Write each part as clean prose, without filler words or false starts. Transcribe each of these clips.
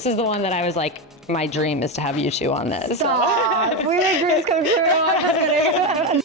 This is the one that I was like, my dream is to have you two on this. Stop. We make dreams come true.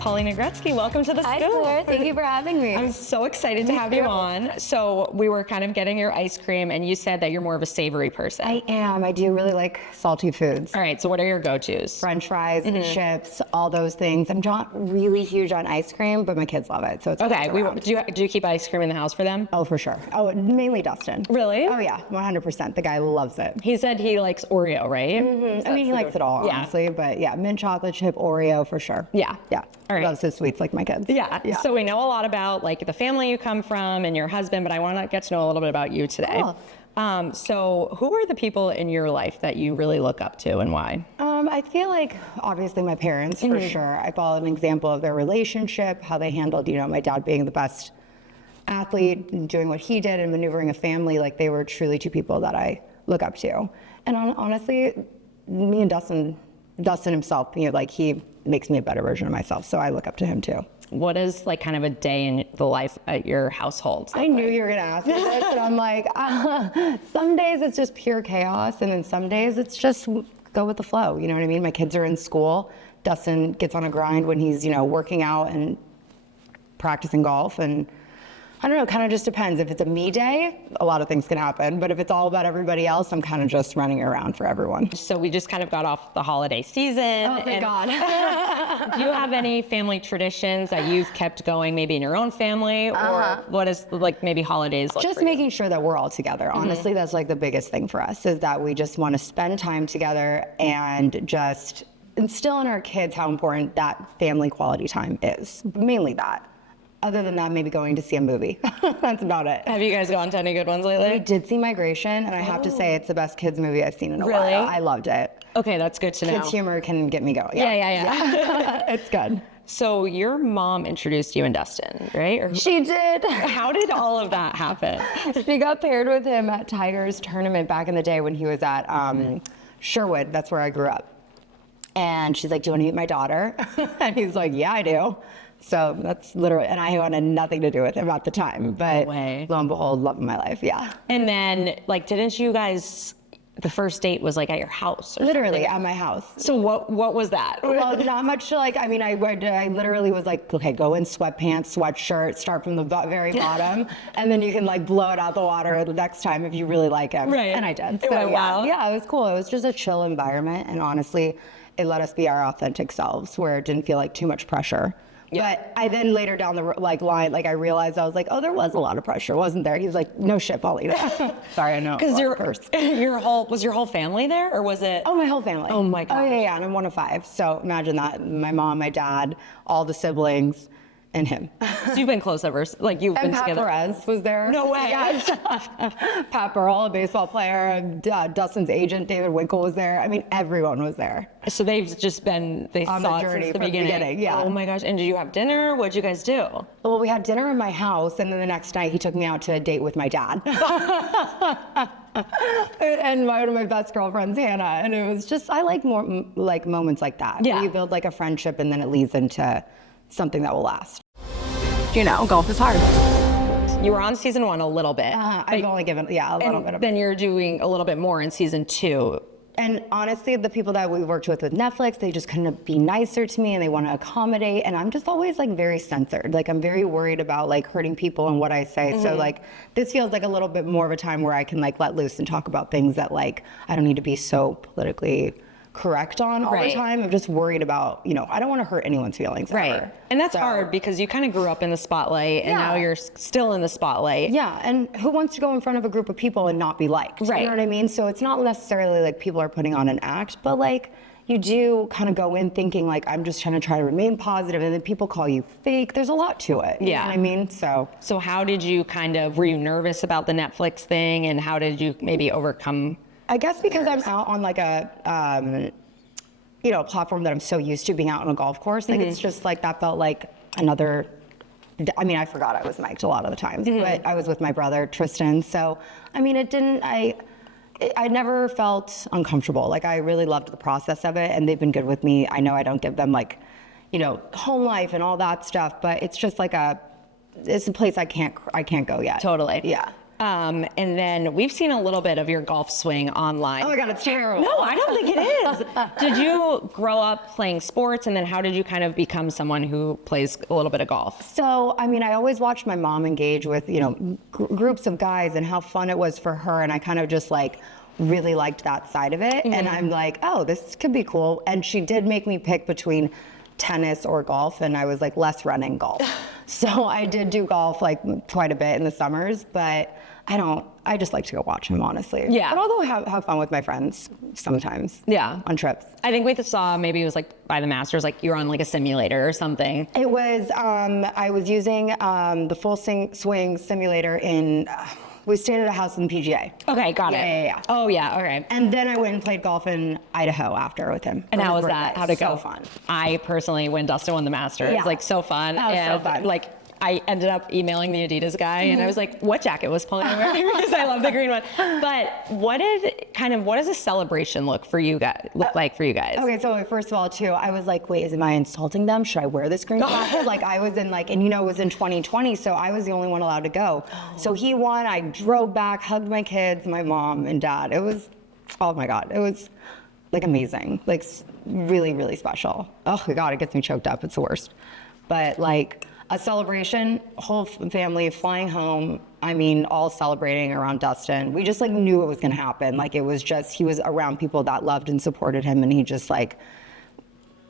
Paulina Gretzky, welcome to the Hi, Scoop. Claire. Thank you for having me. I'm so excited to have you on. So we were kind of getting your ice cream and you said that you're more of a savory person. I am. I do really like salty foods. All right, so what are your go-tos? French fries, chips, all those things. I'm not really huge on ice cream, but my kids love it, so it's Okay, around. do you keep ice cream in the house for them? Oh, for sure. Oh, mainly Dustin. Really? Oh, yeah, 100%. The guy loves it. He said he likes Oreo, right? I mean, he likes it all, Yeah. honestly, but yeah, mint chocolate chip, Oreo, for sure. Yeah. Yeah. All right. Loves his sweets like my kids. Yeah. So we know a lot about like the family you come from and your husband, but I want to get to know a little bit about you today. Cool. So who are the people in your life that you really look up to and why? I feel like obviously my parents, for sure. I follow an example of their relationship, how they handled, my dad being the best athlete and doing what he did and maneuvering a family. Like they were truly two people that I look up to. And honestly, me and Dustin himself, like he makes me a better version of myself. So I look up to him too. What is like kind of a day in the life at your household? I knew you were gonna ask me this, and I'm like, some days it's just pure chaos, and then some days it's just go with the flow. You know what I mean? My kids are in school. Dustin gets on a grind when he's, working out and practicing golf, and I don't know, kind of just depends. If it's a me day, a lot of things can happen, but if it's all about everybody else, I'm kind of just running around for everyone. So we just kind of got off the holiday season. Oh, thank God. Do you have any family traditions that you've kept going maybe in your own family or what is like maybe holidays look Just for you? making sure that we're all together. Honestly, that's like the biggest thing for us is that we just want to spend time together and just instill in our kids how important that family quality time is. Mainly that. Other than that, maybe going to see a movie. That's about it. Have you guys gone to any good ones We lately? did see Migration, and I have to say it's the best kids movie I've seen in a Really? while. I loved it. Okay, that's good to know. Kids humor can get me going. Yeah. It's good. So your mom introduced you and Dustin, right? Or She did. how did all of that happen? She got paired with him at Tiger's tournament back in the day when he was at Sherwood. That's where I grew up. And she's like, do you want to meet my daughter? And he's like, yeah, I do. So that's literally, and I wanted nothing to do with him at the time, but way. lo and behold, love of my life, yeah. And then like, didn't you guys, the first date was like at your house or Literally something? at my house. So what was that? Well, not much like, I mean, I literally was like, okay, go in sweatpants, sweatshirt, start from the very bottom, and then you can like blow it out the water the next time if you really like him. Right. And I did. It went well. Yeah, it was cool. It was just a chill environment, and honestly, it let us be our authentic selves where it didn't feel like too much pressure. Yeah. But I then later down the line, I realized I was like, oh, there was a lot of pressure, wasn't there? He was like, no shit, Paulina. Sorry, I know. Because was your whole family there or was it? Oh, my whole family. Oh my Oh gosh. yeah, and I'm one of 5. So imagine that: my mom, my dad, all the siblings, and him. So you've been close ever, like you've And been Pat together. Perez was there. No way. Yes. Pat Burrell, a baseball player, and Dustin's agent, David Winkle, was there. I mean, everyone was there. So they've just been, they On saw the it journey since the from the beginning. beginning, yeah. Oh my gosh. And did you have dinner? What'd you guys do? Well, we had dinner in my house, and then the next night he took me out to a date with my dad. And one of my best girlfriends, Hannah. And it was just, I like more like moments like that. Yeah. Where you build like a friendship and then it leads into something that will last. Golf is hard. You were on season 1 a little bit. I've only given, a little bit of. Then you're doing a little bit more in season 2. And honestly, the people that we worked with Netflix, they just couldn't be nicer to me and they want to accommodate. And I'm just always like very censored. Like I'm very worried about like hurting people and what I say. So like this feels like a little bit more of a time where I can like let loose and talk about things that like I don't need to be so politically correct on all Right. the time. I'm just worried about, I don't want to hurt anyone's feelings ever. And that's So- hard because you kind of grew up in the spotlight and Yeah. now you're still in the spotlight. Yeah, and who wants to go in front of a group of people and not be liked? Right. You know what I mean? So it's not necessarily like people are putting on an act, but like you do kind of go in thinking like I'm just trying to remain positive, and then people call you fake. There's a lot to it. You Yeah. know what I mean? So So how did you were you nervous about the Netflix thing and how did you maybe overcome? I guess because I'm out on like a platform that I'm so used to being out on a golf course, like it's just like that felt like another. I mean, I forgot I was mic'd a lot of the times, but I was with my brother Tristan, so I mean, I never felt uncomfortable. Like I really loved the process of it, and they've been good with me. I know I don't give them like you know, home life and all that stuff, but it's just like it's a place I can't go yet. Totally. Yeah. And then we've seen a little bit of your golf swing online. Oh my God, it's terrible. No, I don't think it is. Did you grow up playing sports, and then how did you kind of become someone who plays a little bit of golf? So, I mean, I always watched my mom engage with, you know, groups of guys and how fun it was for her, and I kind of just like really liked that side of it. And I'm like, oh, this could be cool. And she did make me pick between tennis or golf, and I was like, less running, golf. So I did do golf like quite a bit in the summers, but I just like to go watch him, honestly. Yeah. But although have fun with my friends sometimes. Yeah. On trips. I think we saw, maybe it was like by the Masters, like you're on like a simulator or something. It was, I was using the full swing simulator in, we stayed at a house in PGA. Okay, got it. Yeah. Oh yeah, okay. And then I went and played golf in Idaho after with him. And how was that? How'd it go? So fun. I personally, when Dustin won the Masters, Yeah. like so fun. That was and so fun. like I ended up emailing the Adidas guy, and I was like, what jacket was Paulina wearing? Because I love the green one. But what does a celebration look like for you guys? Okay, so first of all, too, I was like, wait, am I insulting them? Should I wear this green jacket? Like, I was in like, and you know, it was in 2020, so I was the only one allowed to go. So he won, I drove back, hugged my kids, my mom and dad. It was, oh my God, it was like amazing, like really, really special. Oh my God, it gets me choked up, it's the worst. But like, a celebration, whole family flying home, I mean, all celebrating around Dustin. We just like knew it was gonna happen. Like it was just, he was around people that loved and supported him, and he just like,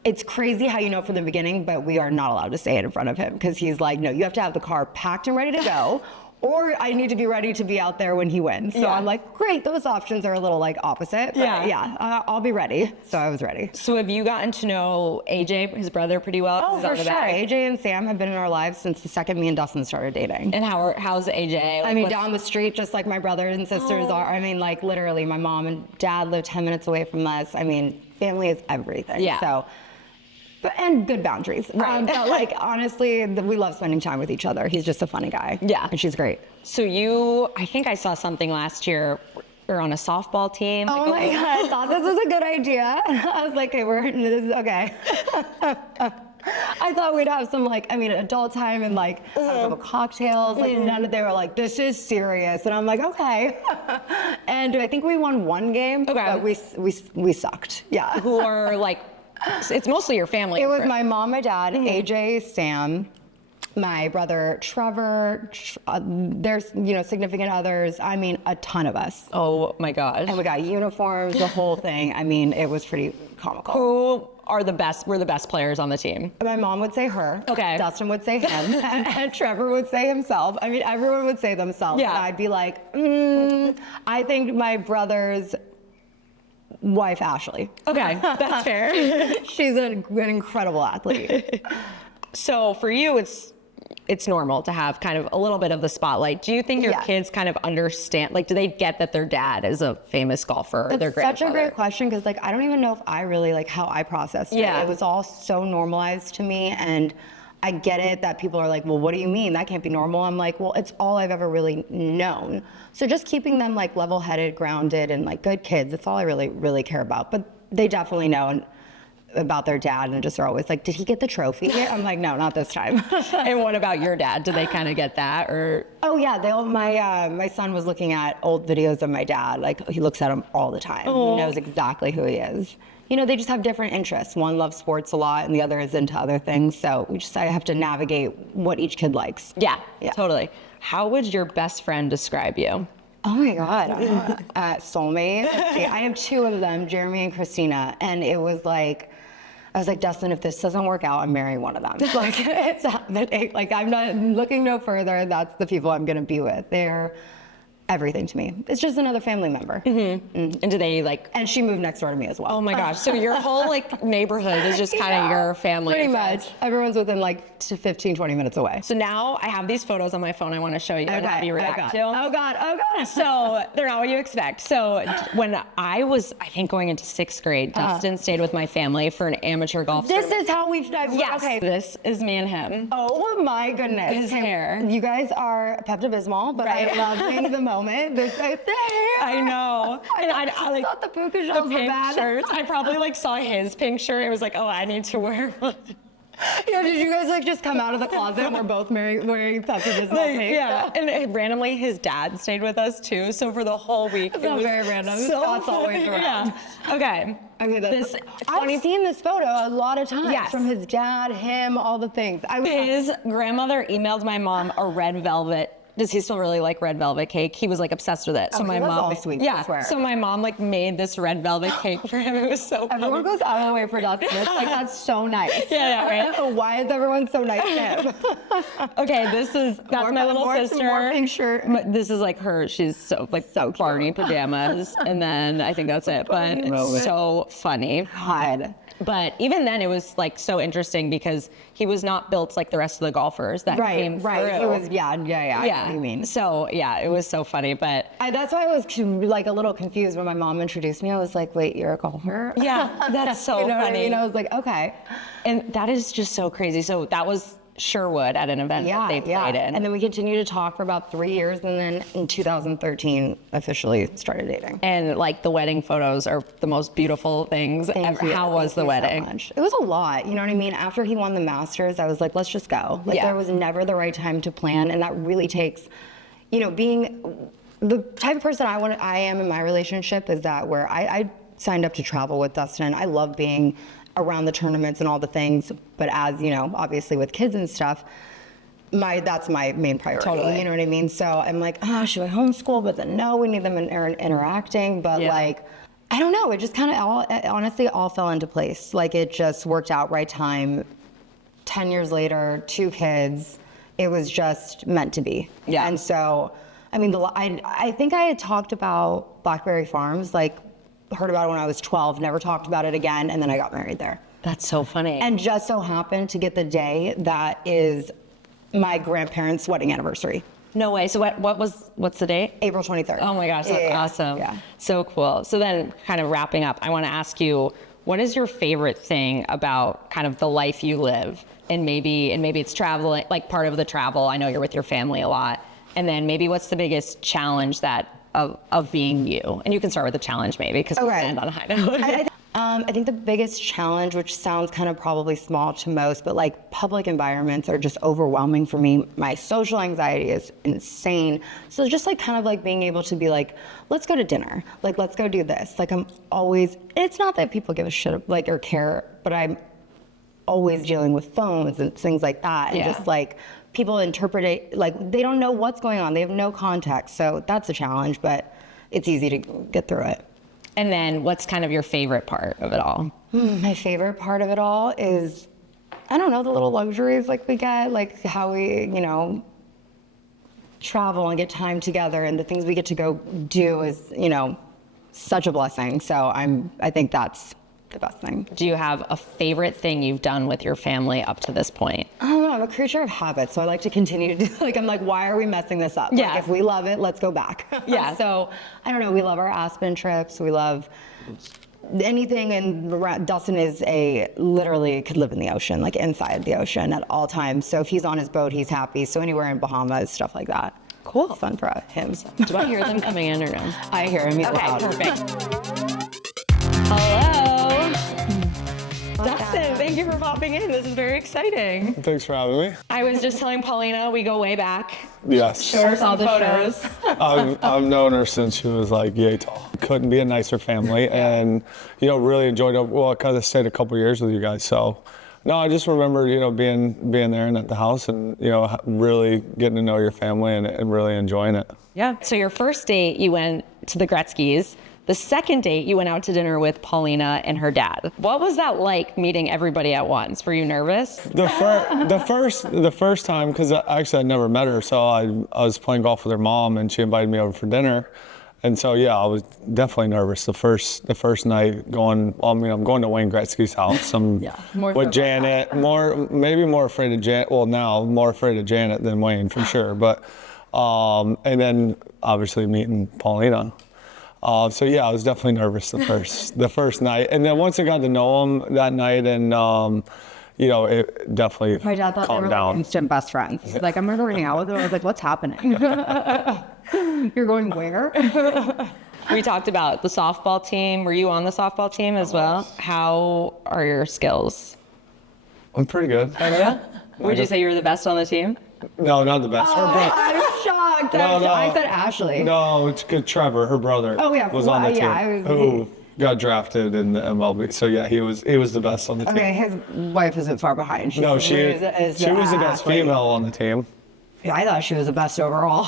it's crazy how you know from the beginning, but we are not allowed to say it in front of him, because he's like, no, you have to have the car packed and ready to go, or I need to be ready to be out there when he wins. So Yeah. I'm like, great, those options are a little like opposite, but I'll be ready. So I was ready. So have you gotten to know AJ, his brother, pretty well? Oh, He's for on the sure. back. AJ and Sam have been in our lives since the second me and Dustin started dating. And how's AJ? Like, I mean, what's- down the street, just like my brothers and sisters are. I mean, like literally, my mom and dad live 10 minutes away from us. I mean, family is everything. Yeah. So, and good boundaries. Right. But like, honestly, we love spending time with each other. He's just a funny guy. Yeah. And she's great. So I think I saw something last year. You're on a softball team. Oh my God, I thought this was a good idea. I was like, okay, this is okay. I thought we'd have some like, I mean, adult time and like have a couple cocktails. Like none of they were like, this is serious. And I'm like, okay. And I think we won one game, Okay. but we sucked. Yeah. Who are like, it's mostly your family. It was my mom, my dad, AJ, Sam, my brother Trevor, their significant others. I mean, a ton of us. Oh my gosh. And we got uniforms, the whole thing. I mean, it was pretty comical. Who are the best? Were the best players on the team? My mom would say her. Okay. Dustin would say him. and Trevor would say himself. I mean, everyone would say themselves. Yeah. And I'd be like, I think my brother's wife, Ashley. Okay, that's fair. She's an incredible athlete. So for you, it's normal to have kind of a little bit of the spotlight. Do you think your Yeah. kids kind of understand, like, do they get that their dad is a famous golfer? Or their It's such a grandfather? great question, because like I don't even know if I really like how I processed it. Yeah. It was all so normalized to me, and I get it that people are like, well, what do you mean? That can't be normal. I'm like, well, it's all I've ever really known. So just keeping them like level-headed, grounded, and like good kids, that's all I really, really care about. But they definitely know about their dad, and just are always like, did he get the trophy? I'm like, no, not this time. And what about your dad? Do they kind of get that, or? Oh yeah, my son was looking at old videos of my dad. Like he looks at them all the time. Oh. He knows exactly who he is. You know, they just have different interests. One loves sports a lot, and the other is into other things. So I have to navigate what each kid likes. Yeah, Yeah. totally. How would your best friend describe you? Oh my God, soulmate. Okay, I have two of them, Jeremy and Christina, and it was like, I was like, Dustin, if this doesn't work out, I'm marrying one of them. Like, it's happening. Like, I'm not looking no further. That's the people I'm gonna be with. They're everything to me. It's just another family member. And do they like? And she moved next door to me as well. Oh my gosh! So your whole like neighborhood is just kind of your family. Pretty and friends. much. Everyone's within like 15, 20 minutes away. So now I have these photos on my phone. I want to show you and have you react to. Oh God, oh God. So they're not what you expect. So when I was, I think, going into 6th grade, Dustin stayed with my family for an amateur golf. This is how we've done. Yes. Okay. This is me and him. Oh my goodness. His hair. You guys are Pepto-Bismol, but Right. I'm loving the moment. This right there. I know. And I like thought the puka the shells were pink bad. shirts. I probably like saw his pink shirt. It was like, oh, I need to wear one. Yeah, did you guys like just come out of the closet and we're both wearing Pepto-Bismol tape? Yeah, and randomly his dad stayed with us too. So for the whole week, It's not very random. So Scott's always around. Yeah. Okay. Okay, This I've seen this photo a lot of times. Yes. From his dad, him, all the things. His grandmother emailed my mom a red velvet. Does he still really like red velvet cake? He was like obsessed with it. So my that's mom, all sweet, I yeah. swear. So my mom like made this red velvet cake for him. It was so Everyone funny. goes out of the way for Dustin. It's like, that's so nice. Yeah, right. Why is everyone so nice to him? Okay, that's my little sister. More pink shirt. But this is like her. She's so cute. Barney pajamas, and then I think that's it. But it's so funny. God. But even then, it was like so interesting because he was not built like the rest of the golfers that came Right. through. It was, yeah. I know Yeah. what you mean. So yeah, it was so funny. But That's why I was like a little confused when my mom introduced me. I was like, wait, you're a golfer? yeah, that's so You know what I funny. mean? I was like, okay. And that is just so crazy. So that was Sherwood at an event that they played in. And then we continued to talk for about 3 years, and then in 2013 officially started dating. And like the wedding photos are the most beautiful things ever. How was the wedding? So much. It was a lot, you know what I mean? After he won the Masters, I was like, let's just go. Like Yeah. there was never the right time to plan, and that really takes, you know, being the type of person I am in my relationship is that where I signed up to travel with Dustin. I love being around the tournaments and all the things, but as you know, obviously with kids and stuff, that's my main priority. Totally. You know what I mean? So I'm like, oh, should I homeschool? But then no, we need them interacting. But Yeah. like, I don't know. It just kind of honestly all fell into place. Like it just worked out right time. 10 years later, 2 kids. It was just meant to be. Yeah. And so, I mean, I think I had talked about Blackberry Farms, like heard about it when I was 12, never talked about it again, and then I got married there. That's so funny. And just so happened to get the day that is my grandparents' wedding anniversary, no way. So what's the date? April 23rd. Oh my gosh, that's Yeah. awesome. Yeah. So cool. So then kind of wrapping up, I want to ask you, what is your favorite thing about kind of the life you live? And maybe it's traveling, like part of the travel. I know you're with your family a lot. And then maybe what's the biggest challenge of being you? And you can start with the challenge maybe because we end on a high note. I think the biggest challenge, which sounds kind of probably small to most, but like public environments are just overwhelming for me. My social anxiety is insane. So just like kind of like being able to be like, let's go to dinner. Like, let's go do this. Like I'm always, it's not that people give a shit like or care, but I'm always dealing with phones and things like that. And just like people interpret it, like they don't know what's going on. They have no context. So that's a challenge, but it's easy to get through it. And then what's kind of your favorite part of it all? My favorite part of it all is, I don't know, the little luxuries like we get, like how we, you know, travel and get time together, and the things we get to go do is, you know, such a blessing. So I think that's the best thing. Do you have a favorite thing you've done with your family up to this point? I don't know, I'm a creature of habit, so I like to continue to do, like, I'm like, why are we messing this up? Yeah. Like, if we love it, let's go back. Yeah. So, I don't know, we love our Aspen trips, we love anything, and Dustin literally could live in the ocean, like inside the ocean at all times. So if he's on his boat, he's happy. So anywhere in Bahamas, stuff like that. Cool. It's fun for him. Do I hear them coming in or no? I hear him, he's Okay, loud. perfect. Hello. Dustin, thank you for popping in. This is very exciting. Thanks for having me. I was just telling Paulina, we go way back. Yes. Share all the photos. I've known her since she was like yay tall. Couldn't be a nicer family, and you know, really enjoyed it. Well, I kind of stayed a couple years with you guys, so no, I just remember, you know, being there and at the house, and you know, really getting to know your family and really enjoying it. Yeah. So your first date, you went to the Gretzkys. The second date, you went out to dinner with Paulina and her dad. What was that like, meeting everybody at once? Were you nervous? The first time, because actually I never met her, so I was playing golf with her mom, and she invited me over for dinner, and so yeah, I was definitely nervous. The first night going, I mean, I'm going to Wayne Gretzky's house. I'm with Janet, maybe more afraid of Janet. Well, now more afraid of Janet than Wayne for sure, but and then obviously meeting Paulina. So yeah, I was definitely nervous the first night, and then once I got to know him that night, and you know, it definitely My dad thought they calmed were down. like instant best friends. He's like, I'm gonna hang out with him. I was like, what's happening? You're going where? We talked about the softball team. Were you on the softball team as well? How are your skills? I'm pretty good. Yeah. Would you say you were the best on the team? No, not the best. Her brother. I'm shocked. No. I said Ashley. No, it's good. Trevor, her brother, Oh, yeah. was on the Well, team. yeah, Who got drafted in the MLB. So yeah, he was the best on the team. Okay, his wife isn't far behind. No, she was the best female on the team. Yeah, I thought she was the best overall.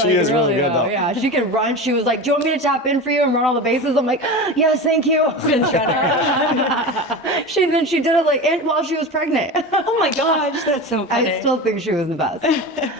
She is really good though. Yeah, she can run. She was like, "Do you want me to tap in for you and run all the bases?" I'm like, "Yes, thank you." She did it like while she was pregnant. Oh my gosh, that's so funny. I still think she was the best.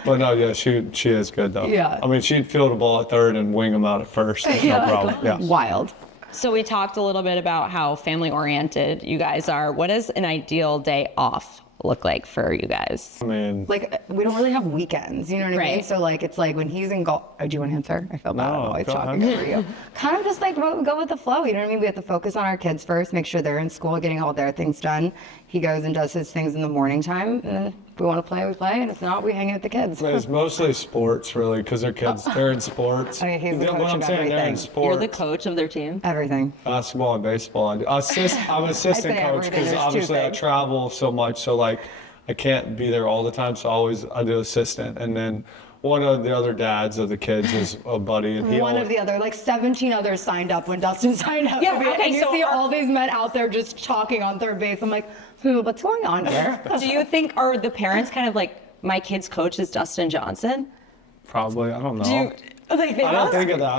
But no, yeah, she is good though. Yeah. I mean, she'd field the ball at third and wing them out at first. No problem. Yeah. Wild. So we talked a little bit about how family oriented you guys are. What does an ideal day off look like for you guys? I mean, Like, we don't really have weekends, you know what I mean? Right. So, like, it's like when he's in golf. Oh, do you want to answer? I feel bad. No, I'm always go talking ahead. over you. Kind of just like go with the flow, you know what I mean? We have to focus on our kids first, make sure they're in school, getting all their things done. He goes and does his things in the morning time. And then if we want to play, we play. And if not, we hang out with the kids. it's mostly sports really, because their kids, they're in sports. I mean, he's the You know coach what I'm of saying? They're in everything. sports. You're the coach of their team. Everything. Basketball and baseball. I'm assistant I'd coach say because everything. There's two obviously I things. travel so much, so like I can't be there all the time. So I do assistant, and then one of the other dads of the kids is a buddy, and he One always, of the other, like 17 others signed up when Dustin signed up. Yeah, to be- okay, and you so see are- all these men out there just talking on third base. I'm like, what's going on here? Do you think, are the parents kind of like, my kid's coach is Dustin Johnson? probably I don't know. Do you, like, I don't think of that.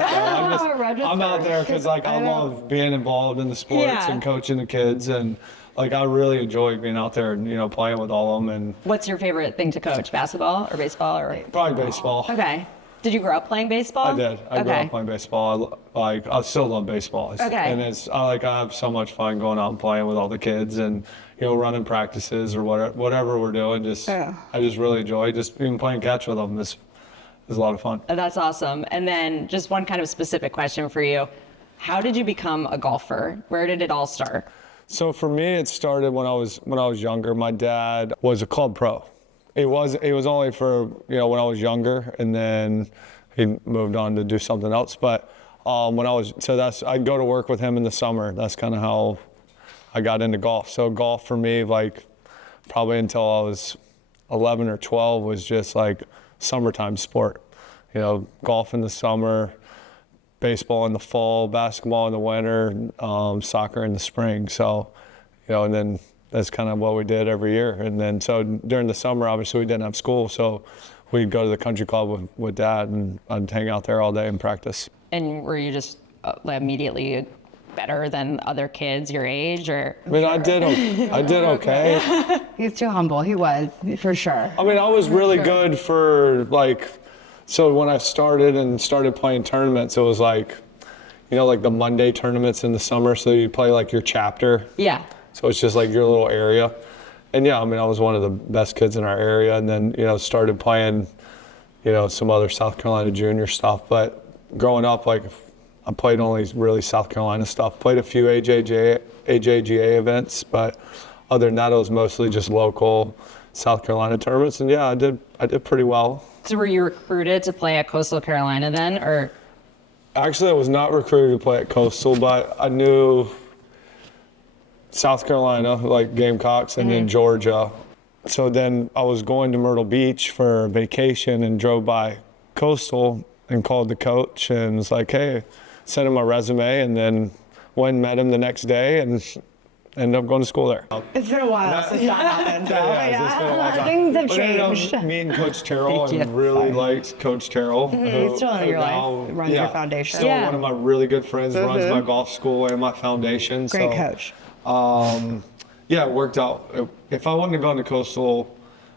though. I'm out there because like I I know. love being involved in the sports Yeah. and coaching the kids, and like I really enjoy being out there and playing with all of them, and What's your favorite thing to coach? Basketball or baseball or? probably baseball. Okay. Did you grow up playing baseball? I did. I grew Okay. up playing baseball. I still love baseball. Okay. And I have so much fun going out and playing with all the kids and running practices or whatever we're doing. Yeah. I just really enjoy just even playing catch with them. This is a lot of fun. That's awesome. And then just one kind of specific question for you. How did you become a golfer? Where did it all start? So for me, it started when I was younger. My dad was a club pro. It was only for when I was younger, and then he moved on to do something else. But I'd go to work with him in the summer. That's kind of how I got into golf. So golf for me, like probably until I was 11 or 12, was just like summertime sport. Golf in the summer, baseball in the fall, basketball in the winter, soccer in the spring. So, and then that's kind of what we did every year. And then so during the summer, obviously we didn't have school, so we'd go to the country club with Dad, and I'd hang out there all day and practice. And were you just immediately better than other kids your age, or? I mean, I did okay. He's too humble. He was, for sure. I mean, I was really good for so when I started playing tournaments, it was like the Monday tournaments in the summer. So you play like your chapter. Yeah. So it's just like your little area. And yeah, I mean, I was one of the best kids in our area, and then, started playing, some other South Carolina junior stuff. But growing up, like I played only really South Carolina stuff, played a few AJGA events, but other than that, it was mostly just local South Carolina tournaments. And yeah, I did pretty well. So were you recruited to play at Coastal Carolina then, or? Actually, I was not recruited to play at Coastal, but I knew South Carolina, like Gamecocks, and then Georgia. So then I was going to Myrtle Beach for vacation and drove by Coastal and called the coach and was like, hey, sent him my resume, and then went and met him the next day and ended up going to school there. It's been a while since that happened. So, It's been a long time. Things have But then, changed. me and Coach Terrell, I really liked Coach Terrell. He's still in your now- life, runs your foundation. Still Yeah. one of my really good friends, runs my golf school and my foundation. Great so, coach. Yeah, it worked out. If I wouldn't have gone to Coastal,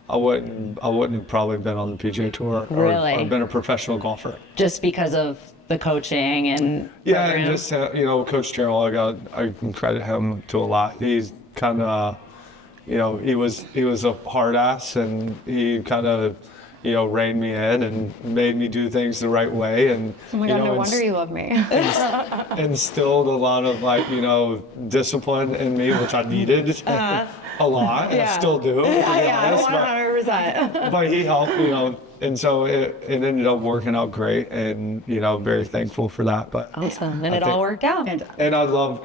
I wouldn't have probably been on the PGA Tour Really? or been a professional golfer. Just because of the coaching and Yeah, program? and just Coach Terrell, I can credit him to a lot. He's kind of, he was a hard ass, and he kind of, reined me in and made me do things the right way, and Oh my God, no wonder you love me. instilled a lot of discipline in me, which I needed a lot, and I still do. To be honest, 100%. but he helped, and so it ended up working out great, and very thankful for that. But Awesome. And I it all think- worked out. and I love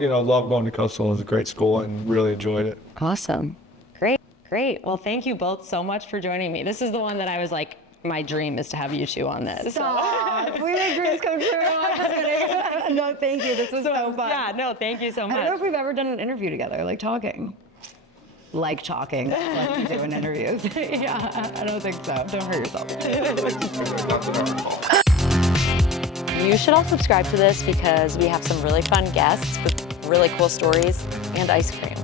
going to Coastal. It was a great school and really enjoyed it. Awesome. Great. Great. Well, thank you both so much for joining me. This is the one that I was like, my dream is to have you two on this. Stop. We make dreams come true. No, thank you. This was so fun. Yeah, no, thank you so much. I don't know if we've ever done an interview together, like talking. Like talking, like you do in interviews. Yeah, I don't think so. Don't hurt yourself. You should all subscribe to this because we have some really fun guests with really cool stories and ice cream.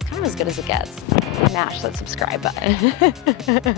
Kind of as good as it gets. Mash that subscribe button.